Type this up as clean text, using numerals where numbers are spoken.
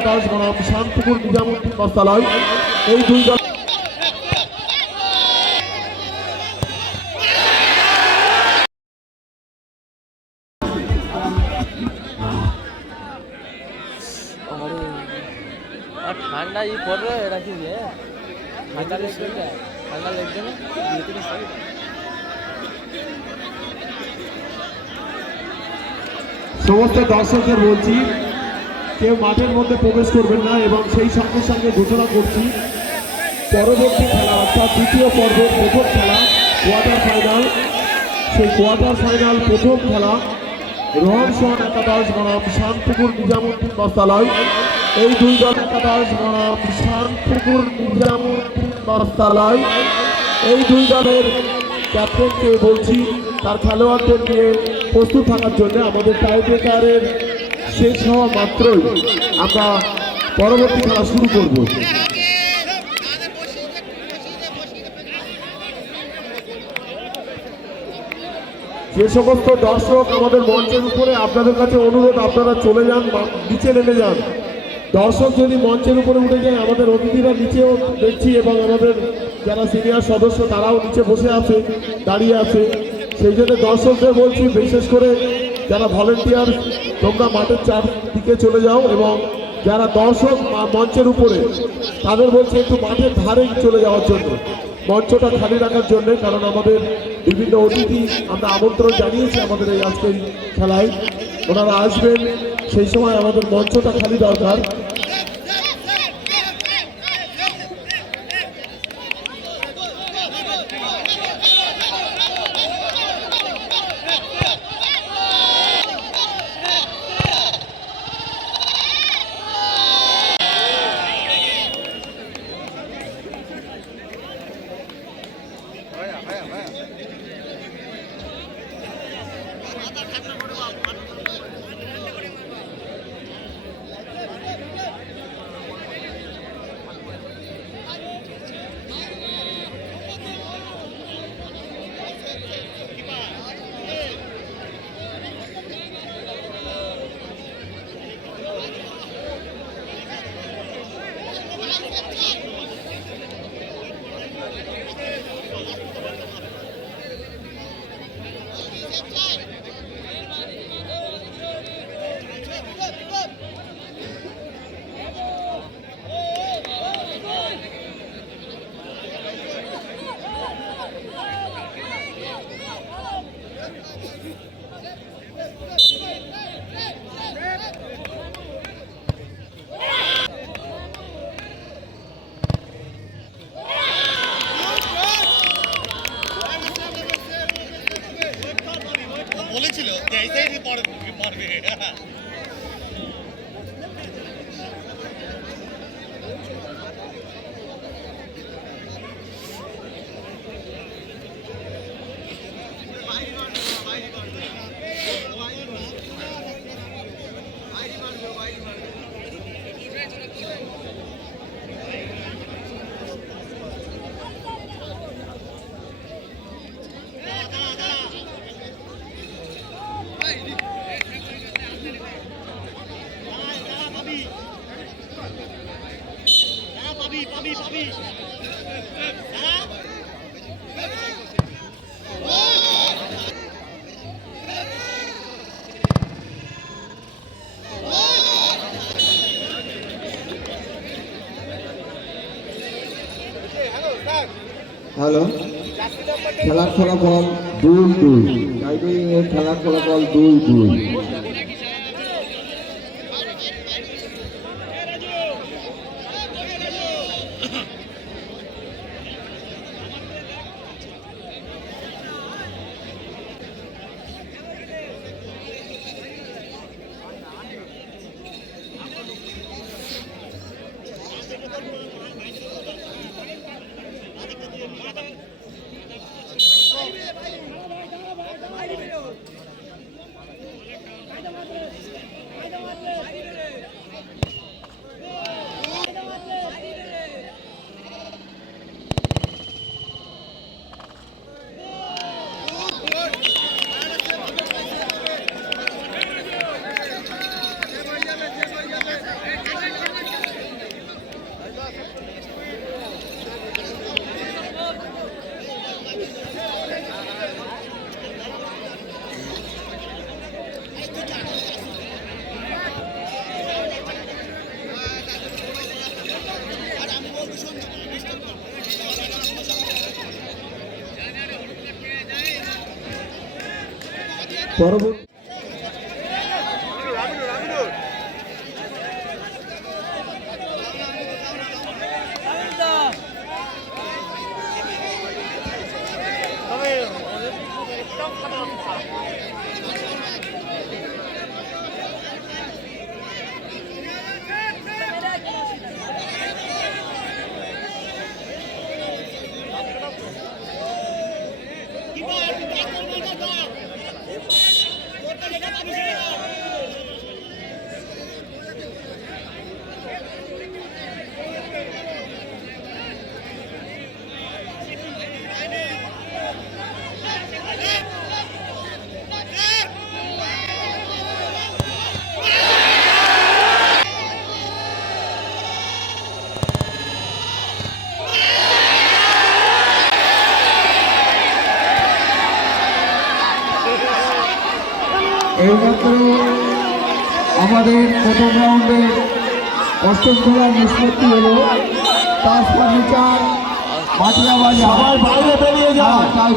একাদশ বনাম শান্তিপুর নিজামুদ্দিন বস্ত্রালয়। এই দুই দল ঠান্ডা ই পড়বে এটা কি ঠান্ডা লেগবে ঠান্ডা লেগবে না সমস্ত দর্শকদের বলছি কেউ মাঠের মধ্যে প্রবেশ করবেন না এবং সেই সঙ্গে সঙ্গে ঘোষণা করছি পরবর্তী খেলা অর্থাৎ দ্বিতীয় পর্বের প্রথম খেলা কোয়ার্টার ফাইনাল। সেই কোয়ার্টার ফাইনাল প্রথম খেলা রোহন একাদশ বনাম শান্তিপুর নিজামুদ্দিন বস্ত্রালয়। এই দুই দল একাদশ বনাম শান্তিপুর নিজামুদ্দিন বস্ত্রালয়। এই দুই দলের ক্যাপ্টেনকে বলছি তার খেলোয়াড়দের নিয়ে প্রস্তুত থাকার জন্য। আমাদের টাই ব্রেকারের শেষ হওয়া মাত্রই আমরা পরবর্তী খেলা শুরু করব। যে সমস্ত দর্শক আমাদের মঞ্চের উপরে, আপনাদের কাছে অনুরোধ আপনারা চলে যান, নিচে নেমে যান। দর্শক যদি মঞ্চের উপরে উঠে যায় আমাদের অতিথিরা নিচেও দেখছি এবং আমাদের যারা সিনিয়র সদস্য তারাও নিচে বসে আছে, দাঁড়িয়ে আছে। সেই জন্য দর্শকদের বলছি বিশেষ করে যারা ভলেন্টিয়ার তোমরা মাঠের চারদিকে চলে যাও এবং যারা দর্শক মঞ্চের উপরে তাদের বলছি একটু মাঠের ধারে চলে যাওয়ার জন্য, মঞ্চটা খালি রাখার জন্য। কারণ আমাদের বিভিন্ন অতিথি আমরা আমন্ত্রণ জানিয়েছি আমাদের এই আজকের খেলায়, ওনারা আসবেন, সেই সময় আমাদের মঞ্চটা খালি দরকার। বলেছিল যে এই সাইডে মারবে। হ্যালো, খেলার ফলাফল 2-2। টাইব্রেকিং এর খেলার ফলাফল 2-2। পরবর্তী এইমাত্র আমাদের প্রথম রাউন্ডে অষ্টম খেলার নিষ্পত্তি হলো তার ফার্নিচার মাটিয়া বাজার সবাই বাইরে বেরিয়ে যান। তাই